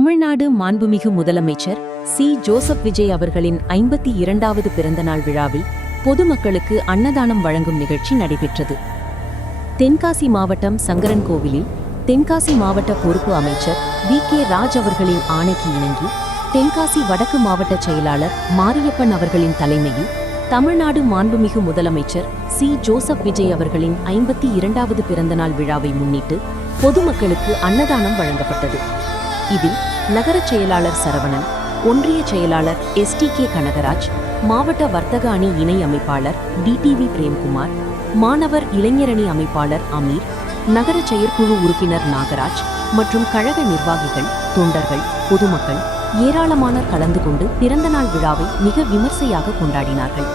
தமிழ்நாடு மாண்புமிகு முதலமைச்சர் C. Joseph Vijay அவர்களின் 52வது பிறந்தநாள் விழாவில் பொதுமக்களுக்கு அன்னதானம் வழங்கும் நிகழ்ச்சி நடைபெற்றது. தென்காசி மாவட்டம் சங்கரன்கோவிலில் தென்காசி மாவட்ட பொறுப்பு அமைச்சர் வி. கே. ராஜ் அவர்களின் ஆணைக்கு இணங்கி தென்காசி வடக்கு மாவட்ட செயலாளர் மாரியப்பன் அவர்களின் தலைமையில் தமிழ்நாடு மாண்புமிகு முதலமைச்சர் சி. ஜோசப் விஜய் அவர்களின் 52வது பிறந்தநாள் விழாவை முன்னிட்டு பொதுமக்களுக்கு அன்னதானம் வழங்கப்பட்டது. இதில் நகரச் செயலாளர் சரவணன், ஒன்றிய செயலாளர் STK கனகராஜ், மாவட்ட வர்த்தக அணி இணை அமைப்பாளர் DTV பிரேம்குமார், மாணவர் இளைஞரணி அமைப்பாளர் அமீர், நகர செயற்குழு உறுப்பினர் நாகராஜ் மற்றும் கழக நிர்வாகிகள், தொண்டர்கள், பொதுமக்கள் ஏராளமானோர் கலந்து கொண்டு பிறந்தநாள் விழாவை மிக விமர்சையாக கொண்டாடினார்கள்.